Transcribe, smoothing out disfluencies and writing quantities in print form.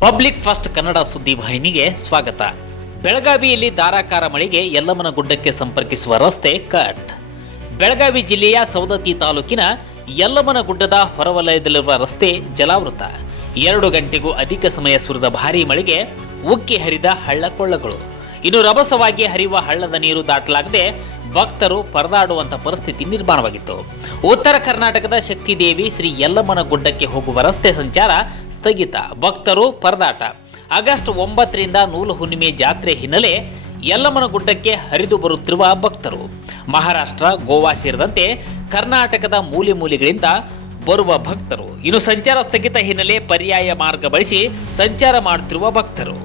Public first Kannada ಸುದ್ದಿ ವಾಹಿನಿಗೆ ಸ್ವಾಗತ. ಬೆಳಗಾವಿಯಲ್ಲಿ ಧಾರಾಕಾರ ಮಳೆಗೆ ಯಲ್ಲಮ್ಮನ ಗುಡ್ಡಕ್ಕೆ ಸಂಪರ್ಕಿಸುವ ರಸ್ತೆ ಕಟ್. ಬೆಳಗಾವಿ ಜಿಲ್ಲೆಯ ಸವದತ್ತಿ ತಾಲೂಕಿನ ಯಲ್ಲಮ್ಮನ ಗುಡ್ಡದ ಹೊರವಲಯದಲ್ಲಿರುವ ರಸ್ತೆ ಜಲಾವೃತ. 2 ಗಂಟೆಗೂ ಅಧಿಕ ಸಮಯ ಸುರಿದ ಭಾರೀ ಮಳೆಗೆ ಉಕ್ಕಿ ಹರಿದ ಹಳ್ಳಕೊಳ್ಳಗಳು. ಇನ್ನು ರಭಸವಾಗಿ ಹರಿಯುವ ಹಳ್ಳದ ನೀರು ದಾಟಲಾಗದೆ ಭಕ್ತರು ಪರದಾಡುವಂತ ಪರಿಸ್ಥಿತಿ ನಿರ್ಮಾಣವಾಗಿತ್ತು. ಉತ್ತರ ಕರ್ನಾಟಕದ ಶಕ್ತಿದೇವಿ ಶ್ರೀ ಯಲ್ಲಮ್ಮನ ಗುಡ್ಡಕ್ಕೆ ಹೋಗುವ ರಸ್ತೆ ಸಂಚಾರ ಸ್ಥಗಿತ, ಭಕ್ತರು ಪರದಾಟ. ಆಗಸ್ಟ್ 9ರಿಂದ ನೂಲು ಹುಣ್ಣಿಮೆ ಜಾತ್ರೆ ಹಿನ್ನೆಲೆ ಯಲ್ಲಮ್ಮನ ಗುಡ್ಡಕ್ಕೆ ಹರಿದು ಬರುತ್ತಿರುವ ಭಕ್ತರು ಮಹಾರಾಷ್ಟ್ರ, ಗೋವಾ ಸೇರಿದಂತೆ ಕರ್ನಾಟಕದ ಮೂಲೆ ಮೂಲೆಗಳಿಂದ ಬರುವ ಭಕ್ತರು. ಇನ್ನು ಸಂಚಾರ ಸ್ಥಗಿತ ಹಿನ್ನೆಲೆ ಪರ್ಯಾಯ ಮಾರ್ಗ ಬಳಸಿ ಸಂಚಾರ ಮಾಡುತ್ತಿರುವ ಭಕ್ತರು.